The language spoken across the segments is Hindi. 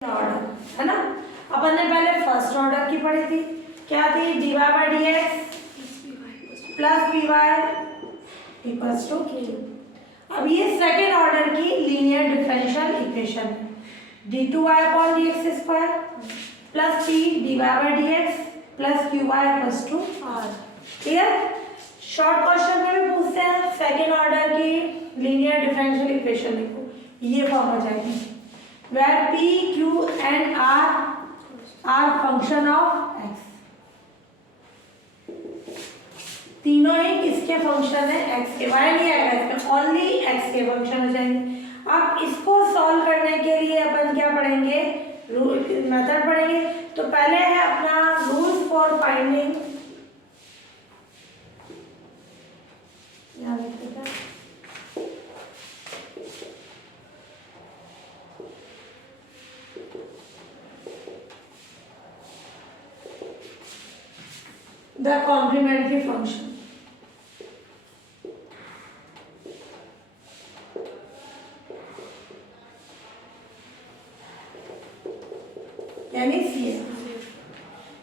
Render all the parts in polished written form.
ऑर्डर है ना। अपन ने पहले फर्स्ट ऑर्डर की पढ़ी थी, क्या थी? dy by D x plus P Y equals to Q. अब ये सेकेंड ऑर्डर की लीनियर डिफरेंशियल इक्वेशन है, D two Y upon D X square plus P D Y by D x plus Q Y equals to R. Clear? Short question में भी पूछते हैं सेकेंड ऑर्डर की लीनियर डिफरेंशियल इक्वेशन लिखो, ये फॉर्म हो जाएगी where p, q and r are function of x। तीनों ही किसके फंक्शन है? x के। y नहीं आएगा इसमें, ओनली x के फंक्शन हो जाएंगे। अब इसको सॉल्व करने के लिए अपन क्या पढ़ेंगे? मेथड पढ़ेंगे। तो पहले है अपना रूल्स फॉर फाइंडिंग, यहाँ लिखते हैं the complementary function। यानी CF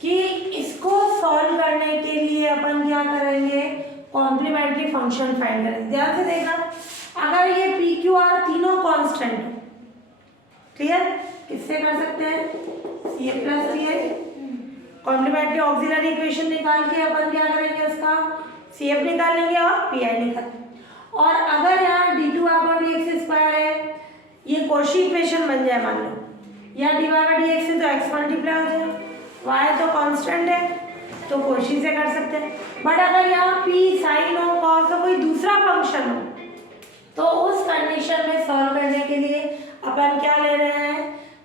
कि इसको सॉल्व करने के लिए अपन क्या करेंगे? कॉम्प्लीमेंट्री फंक्शन फाइंड करेंगे। ध्यान से देखना, अगर ये पी क्यू आर तीनों कांस्टेंट हो, क्लियर? किससे कर सकते हैं? सी ए प्लस सी ए। कॉम्प्लीमेंट्री ऑक्सिलरी इक्वेशन निकाल के अपन क्या करेंगे? उसका सी एफ निकालेंगे और पी आई निकालेंगे। और अगर यहाँ D two upon D X square है, ये कॉची इक्वेशन बन जाए मान लो, या D Y by D X है तो एक्स मल्टीप्लाई हो जाए, वाई तो कांस्टेंट है तो कॉची से कर सकते हैं। बट अगर यहाँ पी साइन हो, कॉस हो, कोई दूसरा फंक्शन हो, तो उस कंडीशन में सॉल्व करने के लिए अपन क्या ले रहे हैं?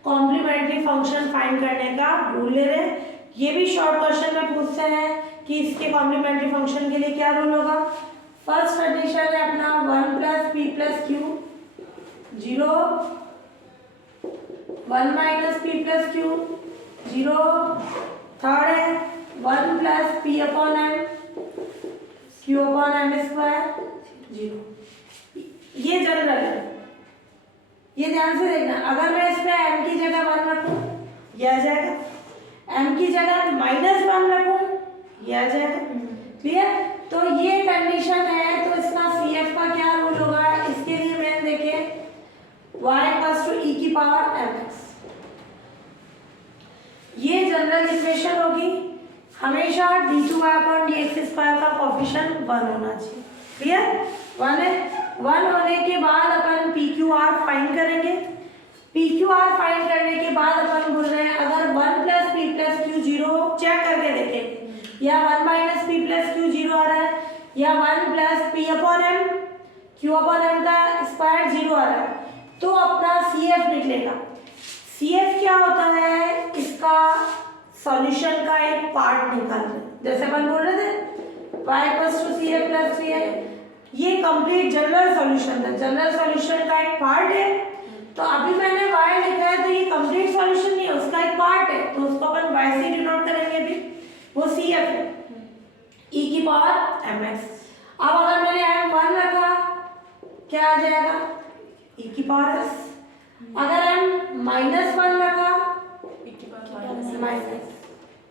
कॉम्प्लीमेंट्री फंक्शन फाइंड करने का रूल ले रहे हैं। ये भी शॉर्ट क्वेश्चन में पूछते हैं कि इसके कॉम्प्लीमेंट्री फंक्शन के लिए क्या रूल होगा। फर्स्ट कंडीशन है अपना 1 plus P plus Q 0, 1 minus P plus Q 0। Third है 1 plus P upon M Q upon M square 0। ये जनरल है, ये ध्यान से देखना। अगर मैं इसमें m की जगह 1 रखूं, यह आ जाएगा। m की जगह -1 रखूं, यह आ जाएगा। क्लियर? तो ये कंडीशन है, तो इसका CF का क्या रूल होगा? इसके लिए मैंने देखे y = e की पावर mx। ये जनरल इक्वेशन होगी। हमेशा d2y/dx² का कोएफिशिएंट 1 होना चाहिए। क्लियर? 1 है। 1 होने के बाद अपन PQR फाइंड करेंगे। PQR फाइंड करने के बाद अपन बोल रहे हैं अगर 1 plus P plus Q 0, check करके देखेंगे, या 1 माइनस पी प्लस क्यू 0 आ रहा है, या 1 plus P upon M Q upon M का स्क्वायर 0 आ रहा है, तो अपना CF निकलेगा। CF क्या होता है? इसका सॉल्यूशन का एक पार्ट निकाल रहे हैं। जैसे अपन बोल रहे थे y = CF प्लस CA, ये कंप्लीट जनरल सॉल्यूशन है। जनरल सॉल्यूशन का एक पार्ट है, तो अभी मैंने y लिखा है तो ये कंप्लीट सॉल्यूशन नहीं है, उसका एक पार्ट है, तो उसको अपन y से डिनोट करेंगे। अभी वो CF है, e की पावर mx। अब अगर मैंने m1 रखा, क्या आ जाएगा? e की पावर s। अगर m -1 रखा, e की पावर माइनस।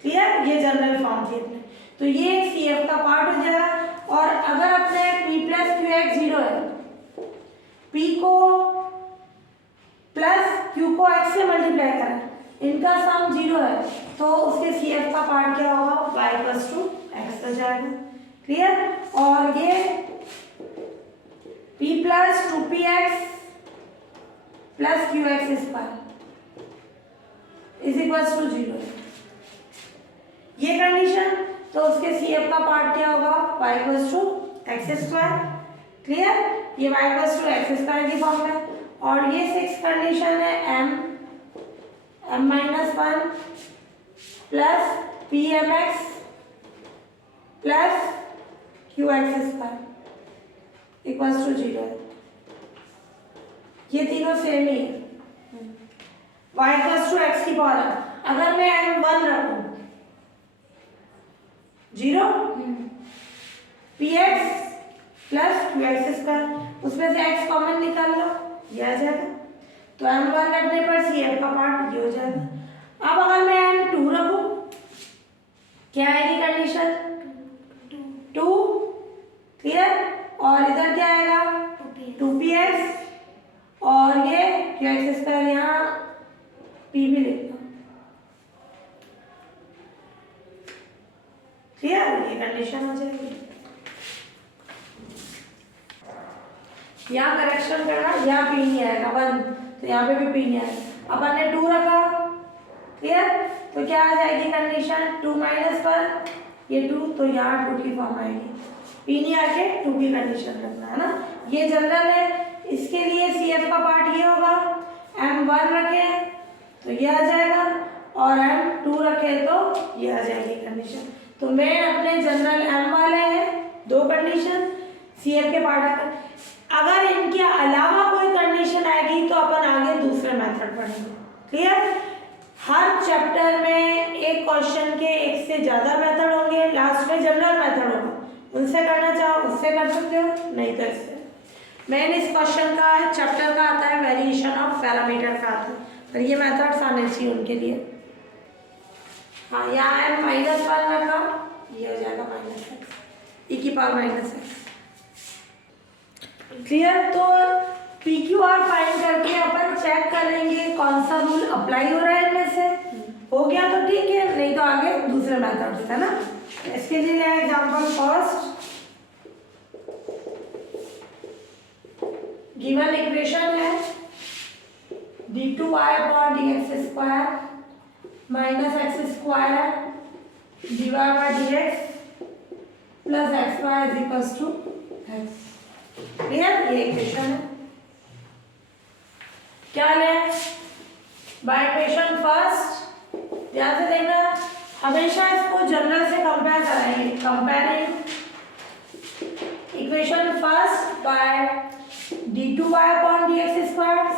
क्लियर? ये जनरल फॉर्म थी अपने, तो ये CF का पार्ट हो जाएगा। और अगर अपने p प्लस क्यू एक्स 0 है, p को प्लस q को x से मल्टीप्लाई करें, इनका सम 0 है, तो उसके CF का पार्ट क्या होगा? y = x हो जाएगा। क्लियर? और ये p plus 2px plus qx² = 0 है। ये कंडीशन, तो उसके CF का पार्ट क्या होगा? y = x²। क्लियर? ये y = x² की फॉर्म है। और ये 6 कंडीशन है m-1 plus pmx plus qx² = 0 है। ये तीनों सेम ही है। y = x की पावर है। अगर मैं m1 रखूं 0, px प्लस qx², उसमें से x कॉमन निकाल लो, ये आ जाएगा। तो m1 रखने पर CF का पार्ट ये हो जाएगा। अब अगर मैं m2 रखूं, क्या आएगी कंडीशन? 2, क्लियर? और इधर क्या आएगा? 2px और ये qx² यहाँ p भी लिखना, क्लियर? ये कंडीशन हो जाएगी। यहाँ करेक्शन करना, यहाँ p नहीं आएगा 1, तो यहाँ पे भी p नहीं आएगा। अपन ने 2 रखा, क्लियर? तो क्या आ जाएगी कंडीशन? 2 माइनस पर ये 2, तो यहाँ 2 की फॉर्म आएगी। p नहीं आके 2 की कंडीशन रखना है ना। ये जनरल है, इसके लिए CF का पार्ट ये होगा। m1 रखे तो ये आ जाएगा और m2 रखे तो ये आ जाएगी कंडीशन। तो मैं अपने जनरल m वाले हैं 2 कंडीशन, CF के पार्ट आकर, अगर इनके अलावा कोई कंडीशन आएगी तो अपन आगे दूसरे मेथड पढ़ेंगे, क्लियर? हर चैप्टर में एक क्वेश्चन के एक से ज़्यादा मेथड होंगे, लास्ट में जनरल मेथड होगा, उनसे करना चाहो उससे कर सकते हो, नहीं तो इससे। मेन इस क्वेश्चन का चैप्टर का आता है वेरिएशन ऑफ पैरामीटर का आता है, पर ये मेथड्स आने चाहिए उनके लिए। हाँ, यहाँ है -1 रखा, ये हो जाएगा -x e⁻⁻x, क्लियर? तो PQR फाइंड करके अपन चेक करेंगे कौन सा रूल अप्लाई हो रहा है इनमें से। हो गया तो ठीक है, नहीं तो आगे दूसरे मेथड है ना। इसके लिए एग्जांपल फर्स्ट, गिवन इक्वेशन है d2y/dx² -x² dy/dx plus xy x। Clear? ये इक्वेशन है। क्या लें? बाय इक्वेशन फर्स्ट, ध्यान से देखना, हमेशा इसको जनरल से कंपेयर कराएंगे। Comparing equation first by d2y/dx²,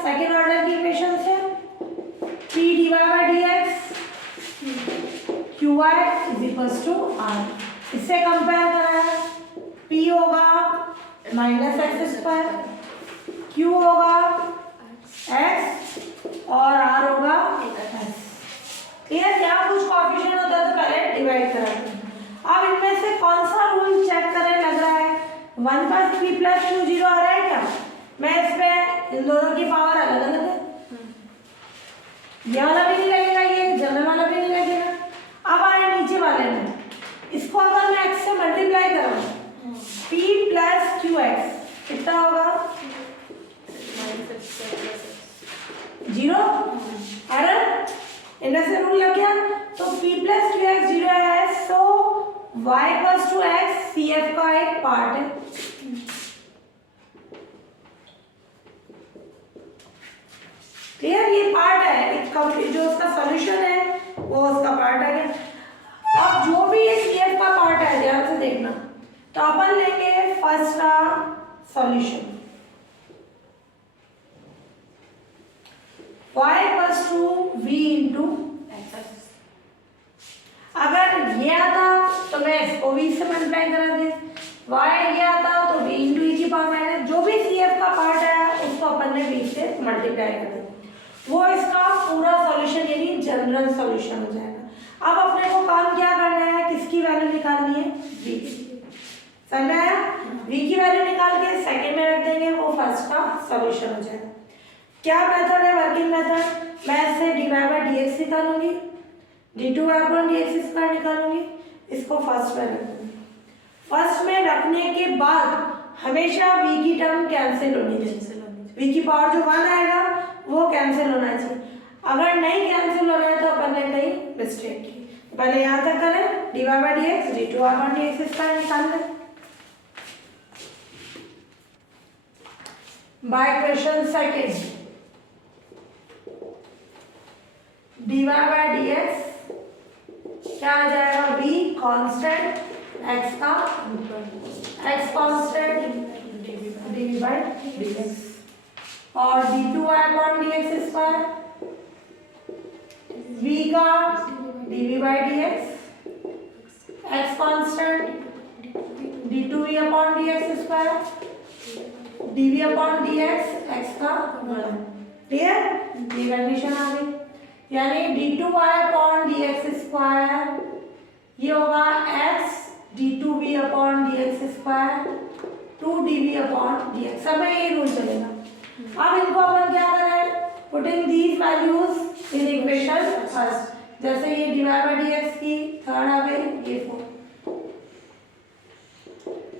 second order की इक्वेशन से p dy/dx qy = r, इससे कंपेयर कराया। p होगा -x², q होगा x और r होगा s। क्लियर? क्या कुछ कॉएफिशिएंट होता है तो पहले डिवाइड कराते हैं। अब इनमें से कौन सा रूल चेक करें? लग रहा है 1 + 3 + 2 0 आ रहा है क्या? मैं इस पे इन दोनों की पावर अलग अलग है, ये वाला भी नहीं लगेगा, ये जनरल वाला भी नहीं लगेगा। अब आए नीचे वाले में, इसको अगर मैं x से मल्टीप्लाई करूं, p + qx कितना होगा? 0। अरे इनमें से रूल लग गया, तो p + qx 0 है, सो y = x CF का एक पार्ट है। क्लियर? ये पार्ट है, जो उसका सॉल्यूशन है वो उसका पार्ट है। अब जो भी ये CF का पार्ट है, ध्यान से देखना, तो अपन लेंगे फर्स्ट का सॉल्यूशन y = v × x। अगर ये आता तो मैं इसको v से मल्टीप्लाई करा दे, y ये आता तो v × e⁻⁻, जो भी CF का पार्ट है उसको अपन ने v से मल्टीप्लाई कर दिया, वो इसका पूरा सॉल्यूशन यानी जनरल सॉल्यूशन हो जाएगा। अब अपने को काम क्या करना है? किसकी वैल्यू निकालनी है? v की। समझ में आया? v की वैल्यू निकाल के सेकंड में रख देंगे, वो फर्स्ट का सॉल्यूशन हो जाएगा। क्या मेथड है? Working method. मैं इससे dy/dx निकालूंगी, d2y/dx² निकालूंगी, इसको फर्स्ट में रख दूंगी। फर्स्ट में रखने के बाद हमेशा v की टर्म कैंसिल होनी चाहिए, v की पावर जो 1 आएगा वो कैंसिल होना चाहिए। अगर नहीं कैंसिल हो रहा है तो अपन ने कहीं मिस्टेक की। पहले यहाँ तक करें, dy/dx d2y/dx² निकाल लें। बाय इक्वेशन सेकेंड, dy/dx क्या आ जाएगा? v कांस्टेंट, x का x कांस्टेंट dv/dx और d2y/dx² v का dv/dx, x constant d2v/dx² dv/dx x का 1। क्लियर, ये कंडीशन आ गई। यानी d2y अपॉन dx स्क्वायर ये होगा x d2b upon dx square 2db upon dx, सब में यही रूल चलेगा। अब इनको अपन क्या करें, putting these values in equation first, जैसे ये dy बाई dx की थर्ड आ गई, ये fourth,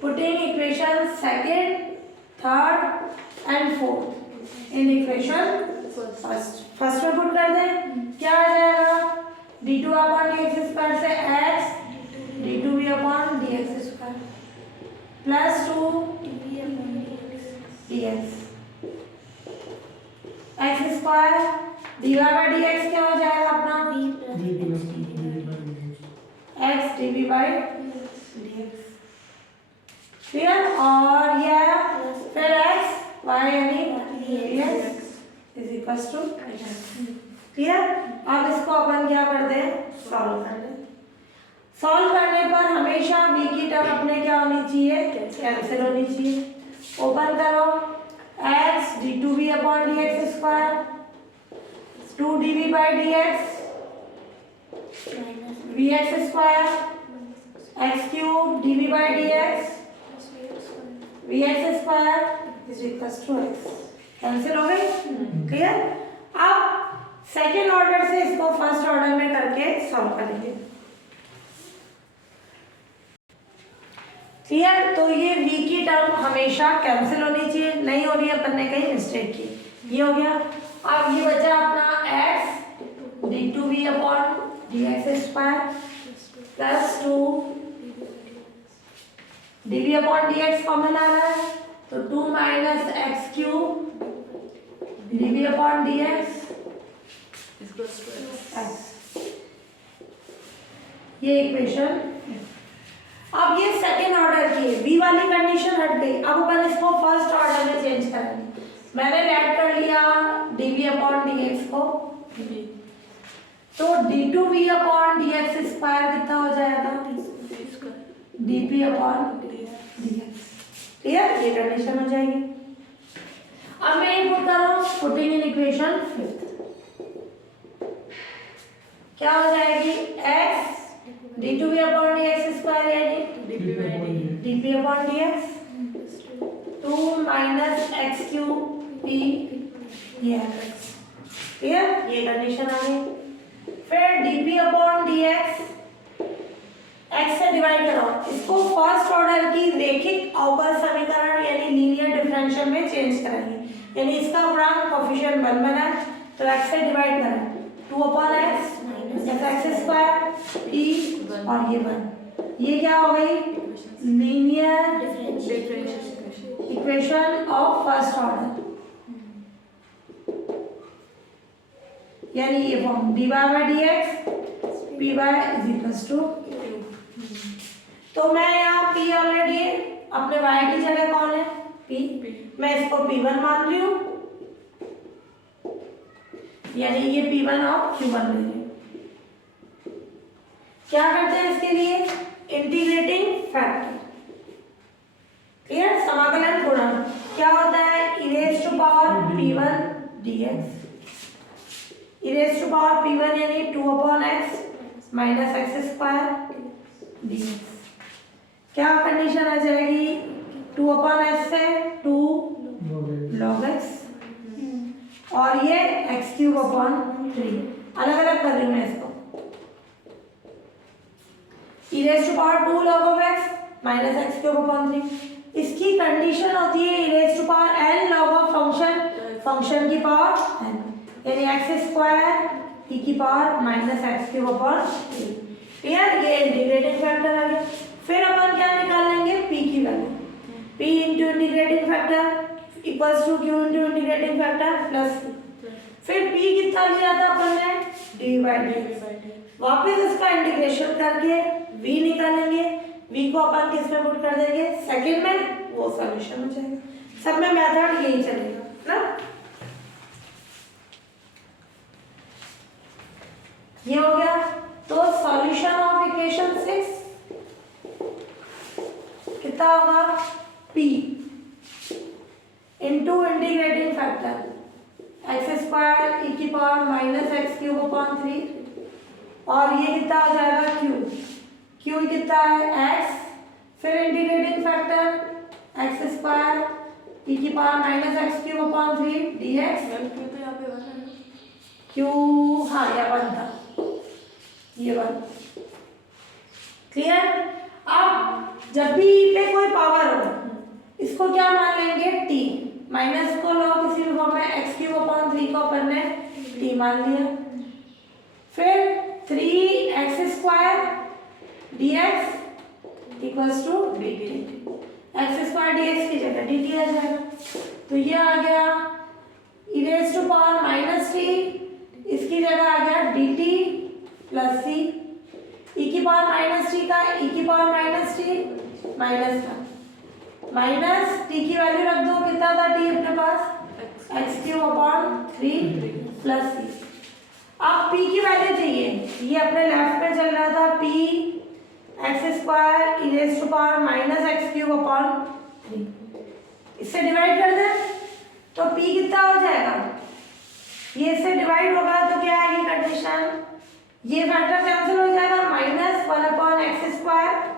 putting equation second third and fourth in equation first में पुट कर दें, क्या आ जाएगा, d2 अपॉन dx स्क्वायर से x d2b upon dx square plus 2 dx x square dy by dx क्या हो जाएगा अपना x db by dx, clear. और ये आया फिर x y यानी dx is equal to clear. अब इसको अपन क्या करते हैं, सॉल्व कर लें। सॉल्व करने पर हमेशा v की टर्म अपने क्या होनी चाहिए, कैंसिल होनी चाहिए। ओपन करो, x d2b upon dx square 2db by dx vx square x cube db by dx vx square is equal to x, cancel हो गई, क्लियर। अब सेकेंड ऑर्डर से इसको फर्स्ट ऑर्डर में करके सॉल्व करेंगे, क्लियर। तो ये v की टर्म हमेशा कैंसिल होनी चाहिए, नहीं हो रही है, अपन ने कहीं मिस्टेक की, ये हो गया। अब ये बचा अपना x d2b upon dx square plus 2 db upon dx common आ रहा है तो 2 minus x cube db upon dx ये इक्वेशन। अब ये सेकेंड ऑर्डर की है, v वाली कंडीशन हट गई, अब अपन इसको फर्स्ट ऑर्डर में चेंज करेंगे। मैंने लेट कर लिया dv अपॉन dx को, तो d2v अपॉन dx स्क्वायर कितना हो जाएगा, dp अपॉन dx, क्लियर, ये कंडीशन हो जाएगी। अब मैं ये पुट कर रहा हूँ, पुटिंग इन इक्वेशन फिफ्थ, क्या हो जाएगी, x d2v upon dx square यानी dp upon dx 2 minus x cube p dx, clear, ये कंडीशन आ गई। फिर dp अपॉन dx x से डिवाइड करो, इसको फर्स्ट ऑर्डर की रैखिक अवकल समीकरण यानी लीनियर डिफरेंशियल में चेंज करेंगे, यानी इसका गुणांक कोएफिशिएंट 1 बना है तो x से डिवाइड करें 2 upon x X square p और ये 1, ये क्या हो गई, linear equation of first order, यानी ये form dy by dx p by is equal to, तो मैं यहाँ p ऑलरेडी है, अपने y की जगह कौन है p, मैं इसको p1 मान रही हूँ, यानी ये p1 और q1 ले रही हूँ। क्या करते हैं इसके लिए, इंटीग्रेटिंग फैक्टर, क्लियर, समाकलन गुणन क्या होता है, e raise to power p1 dx, e raise to power p1 यानी 2 upon x minus X square dx, क्या कंडीशन आ जाएगी, 2 अपॉन x से 2 log x और ये x क्यूब अपॉन 3, अलग अलग कर रही हूँ मैं इसको, e raise to power 2 log of x minus x cube upon 3, इसकी कंडीशन होती है e raise to power n log of function की पावर n, यानी एक्स स्क्वायर e की power minus x cube upon 3, clear, ये इंटीग्रेटिंग फैक्टर आ गया। फिर अपन क्या निकाल लेंगे, p की value, p into integrating factor equals to q into integrating factor plus, फिर p कितना लिया था अपन ने, d बाई dx, वापस इसका इंटीग्रेशन करके v निकालेंगे, v को अपन किस में पुट कर देंगे, सेकंड में, वो सॉल्यूशन हो जाएगा। सब में मेथड यही चलेगा ना, ये हो गया। तो सॉल्यूशन ऑफ इक्वेशन 6 कितना होगा, p into integrating factor x square e की power minus x cube upon 3, और ये कितना हो जाएगा क्यू, क्यू कितना है एक्स, फिर integrating factor x square e की power minus x cube upon 3 d x. Q तो यहाँ पे 1 है ना, क्यू हाँ यह 1 था, ये 1 क्लियर। अब जब भी ई पे कोई पावर हो इसको क्या मान लेंगे टी, माइनस को लो किसी भी फॉर्म में एक्स क्यूब अपॉन 3 को अपन ने टी मान लिया, फिर 3x square D X equals to D T, X square D X की जगह डी टी आ जाएगा, तो ये आ गया e raise to power minus t, इसकी जगह आ गया d t plus c, e की पावर माइनस टी का ई की पावर माइनस टी माइनस का माइनस टी की वैल्यू रख दो, कितना था टी अपने पास x cube upon 3 plus c. अब p की वैल्यू चाहिए, ये अपने लेफ्ट में चल रहा था p X square E raise to power minus x cube upon 3, इससे डिवाइड कर दें तो p कितना हो जाएगा, ये इससे डिवाइड होगा तो क्या आएगी कंडीशन, ये फैक्टर कैंसिल हो जाएगा, माइनस 1 अपॉन एक्स स्क्वायर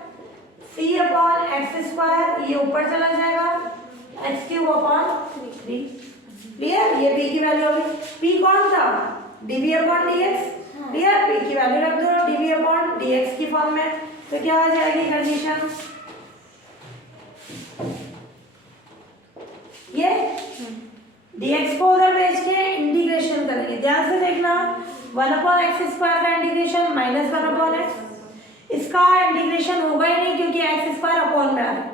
सी अपॉन एक्स स्क्वायर, ये ऊपर चला जाएगा एक्स क्यूब अपॉन 3, क्लियर। ये p की वैल्यू होगी, p कौन था dv upon dx, clear. p की वैल्यू रख दो dv अपॉन dx की फॉर्म में, तो क्या आ जाएगी कंडीशन, ये dx को उधर भेज के इंटीग्रेशन करेंगे, ध्यान से देखना 1 अपॉन एक्स स्क्वायर का इंटीग्रेशन माइनस 1 अपॉन एक्स, इसका इंटीग्रेशन होगा ही नहीं क्योंकि एक्स स्क्वायर अपॉन में आ रहा है,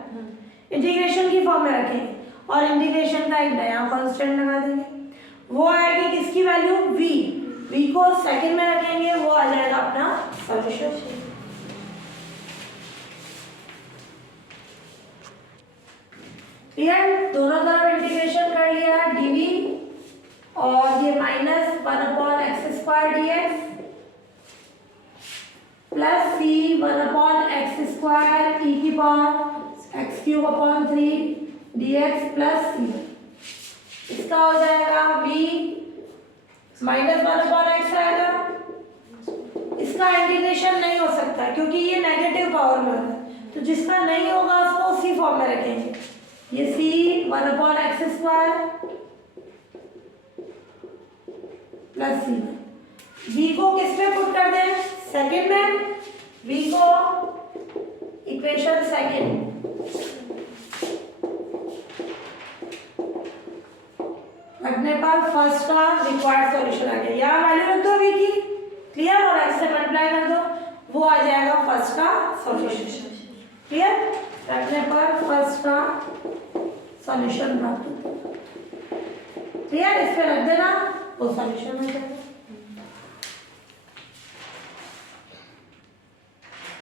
इंटीग्रेशन की फॉर्म में रखेंगे और इंटीग्रेशन का एक नया कांस्टेंट लगा देंगे, वो आएगी किसकी वैल्यू v, v को सेकंड में रखेंगे, वो आ जाएगा अपना सॉल्यूशन। क्लियर, दोनों तरफ इंटीग्रेशन कर लिया dv और ये minus 1 upon x square D x plus c 1 upon x square e की power x cube upon 3 d x plus c, इसका हो जाएगा v माइनस 1 अपॉन एक्स आएगा, इसका इंटीग्रेशन नहीं हो सकता क्योंकि ये नेगेटिव पावर में होता है, तो जिसका नहीं होगा उसको उसी फॉर्म में रखेंगे, ये c 1 upon x square plus c, v को किस में पुट कर दें सेकंड में, v को इक्वेशन सेकंड रखने पर फर्स्ट का रिक्वायर्ड सॉल्यूशन आ गया, यहाँ वैल्यू रख दो v की, क्लियर, और x से मल्टीप्लाई कर दो, वो आ जाएगा फर्स्ट का सॉल्यूशन, क्लियर, रखने पर फर्स्ट का सॉल्यूशन प्राप्त होता है, क्लियर, इस पे रख देना वो सॉल्यूशन हो जाएगा।